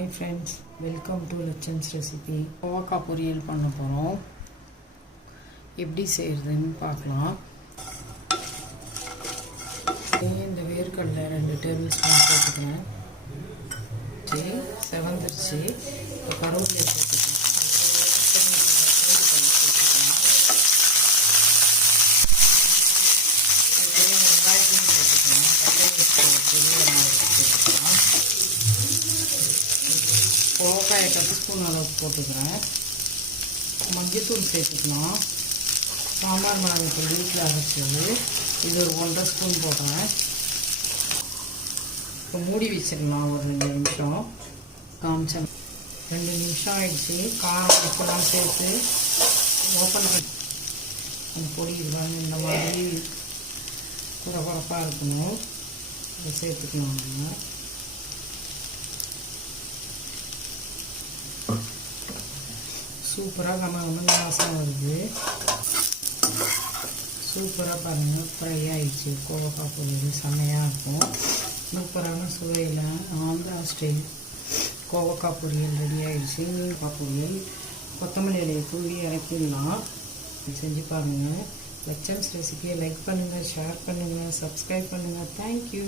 Hi friends, welcome to Lachan's recipe. கோவக்காய் பொரியல் பண்ண போகிறோம். எப்படி செய்கிறதுன்னு பார்க்கலாம். இந்த வேர்க்கடலை 2 டேபிள் ஸ்பூன் போட்டுக்கிறேன். சரி, செவந்துருச்சு. இப்போ கருவேப்பிலை போட்டுக்கிறேன். கோவக்காயை 10 ஸ்பூன் அளவுக்கு போட்டுக்கிறேன். மஞ்சத்தூள் சேர்த்துக்கலாம். சாம்பார் மிளகாய்த்தூள் வீட்டில் அரைச்சது இது ஒரு 1.5 ஸ்பூன் போடுறேன். இப்போ மூடி வச்சிடலாம் ஒரு 2 நிமிஷம். காமிச்சேன் 2 நிமிஷம் ஆகிடுச்சு. காரம் உப்பெல்லாம் சேர்த்து ஓப்பன் பண்ணி அந்த பொடி இதுவாங்க இந்த மாதிரி குறப்பாக இருக்கணும். இதை சேர்த்துக்கலாம். நம்ம சூப்பராக வாசம் வருது. சூப்பராக பாருங்கள், ஃப்ரை ஆகிடுச்சு. கோவக்காய் பொரியல் செம்மையாக இருக்கும். சூப்பரான சுவையில் ஆந்திரா ஸ்டைல் கோவக்காய் பொரியல் ரெடி ஆகிடுச்சு. கோவக்காய் பொரியல் கொத்தமல்லி இலையை தூவி இறக்கிடலாம். செஞ்சு பாருங்கள். லச்சன்ஸ் ரெசிபியை லைக் பண்ணுங்கள், ஷேர் பண்ணுங்கள், சப்ஸ்கிரைப் பண்ணுங்கள். தேங்க்யூ.